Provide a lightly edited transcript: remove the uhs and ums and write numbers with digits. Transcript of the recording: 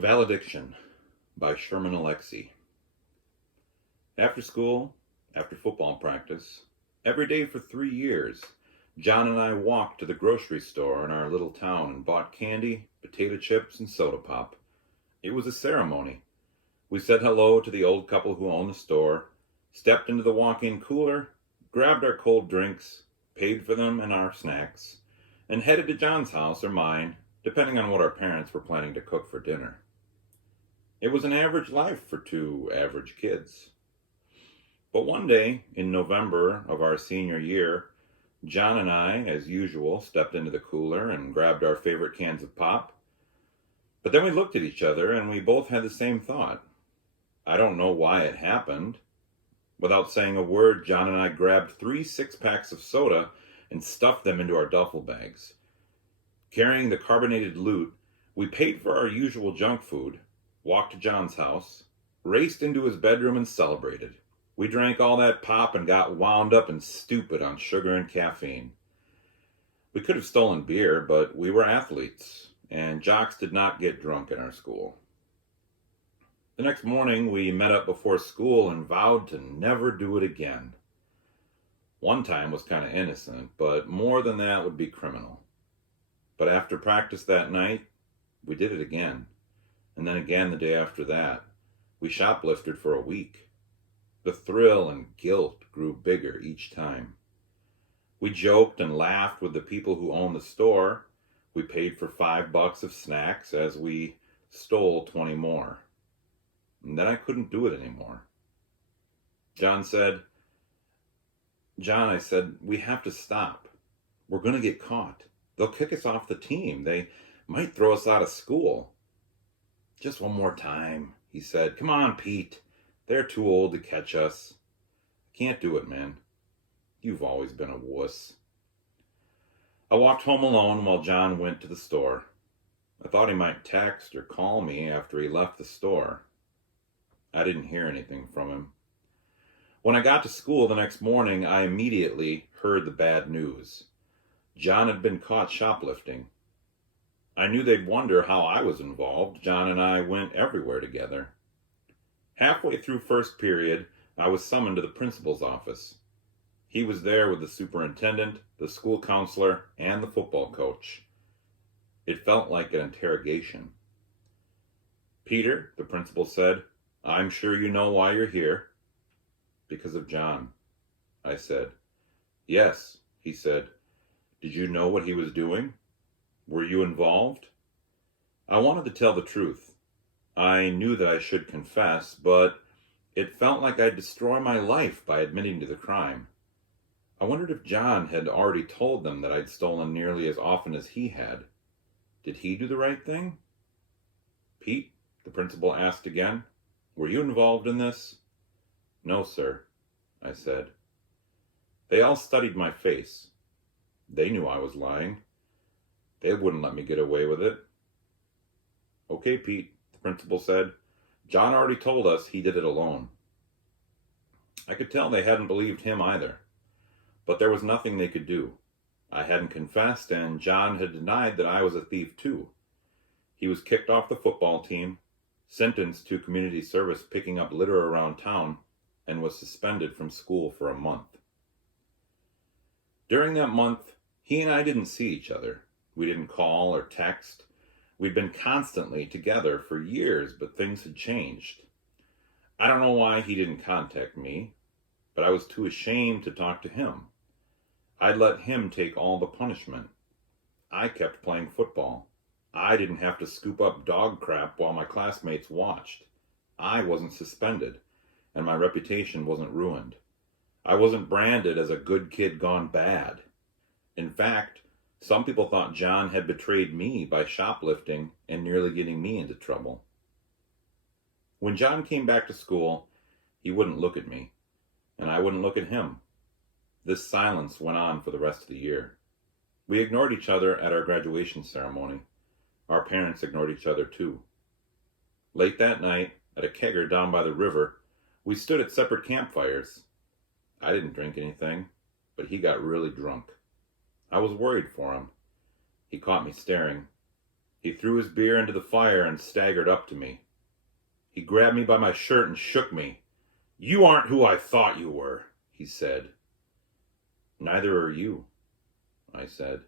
Valediction by Sherman Alexie. After school, after football practice, every day for 3 years, John and I walked to the grocery store in our little town and bought candy, potato chips, and soda pop. It was a ceremony. We said hello to the old couple who owned the store, stepped into the walk-in cooler, grabbed our cold drinks, paid for them and our snacks, and headed to John's house or mine, depending on what our parents were planning to cook for dinner. It was an average life for two average kids. But one day, in November of our senior year, John and I, as usual, stepped into the cooler and grabbed our favorite cans of pop. But then we looked at each other and we both had the same thought. I don't know why it happened. Without saying a word, John and I grabbed 3 six-packs of soda and stuffed them into our duffel bags. Carrying the carbonated loot, we paid for our usual junk food, walked to John's house, raced into his bedroom and celebrated. We drank all that pop and got wound up and stupid on sugar and caffeine. We could have stolen beer, but we were athletes, and jocks did not get drunk in our school. The next morning, we met up before school and vowed to never do it again. One time was kind of innocent, but more than that would be criminal. But after practice that night, we did it again. And then again the day after that. We shoplifted for a week. The thrill and guilt grew bigger each time. We joked and laughed with the people who owned the store. We paid for $5 of snacks as we stole 20 more. And then I couldn't do it anymore. John, I said, we have to stop. We're going to get caught. They'll kick us off the team. They might throw us out of school. Just one more time, he said. Come on, Pete. They're too old to catch us. I can't do it, man. You've always been a wuss. I walked home alone while John went to the store. I thought he might text or call me after he left the store. I didn't hear anything from him. When I got to school the next morning, I immediately heard the bad news. John had been caught shoplifting. I knew they'd wonder how I was involved. John and I went everywhere together. Halfway through first period, I was summoned to the principal's office. He was there with the superintendent, the school counselor, and the football coach. It felt like an interrogation. Peter, the principal said, I'm sure you know why you're here. Because of John, I said. Yes, he said. Did you know what he was doing? Were you involved? I wanted to tell the truth. I knew that I should confess, but it felt like I'd destroy my life by admitting to the crime. I wondered if John had already told them that I'd stolen nearly as often as he had. Did he do the right thing? Pete, the principal asked again, were you involved in this? No, sir, I said. They all studied my face. They knew I was lying. They wouldn't let me get away with it. Okay, Pete, the principal said. John already told us he did it alone. I could tell they hadn't believed him either. But there was nothing they could do. I hadn't confessed, and John had denied that I was a thief too. He was kicked off the football team, sentenced to community service picking up litter around town, and was suspended from school for a month. During that month, he and I didn't see each other. We didn't call or text. We'd been constantly together for years, but things had changed. I don't know why he didn't contact me, but I was too ashamed to talk to him. I'd let him take all the punishment. I kept playing football. I didn't have to scoop up dog crap while my classmates watched. I wasn't suspended, and my reputation wasn't ruined. I wasn't branded as a good kid gone bad. In fact, some people thought John had betrayed me by shoplifting and nearly getting me into trouble. When John came back to school, he wouldn't look at me, and I wouldn't look at him. This silence went on for the rest of the year. We ignored each other at our graduation ceremony. Our parents ignored each other too. Late that night, at a kegger down by the river, we stood at separate campfires. I didn't drink anything, but he got really drunk. I was worried for him. He caught me staring. He threw his beer into the fire and staggered up to me. He grabbed me by my shirt and shook me. "You aren't who I thought you were," he said. "Neither are you," I said.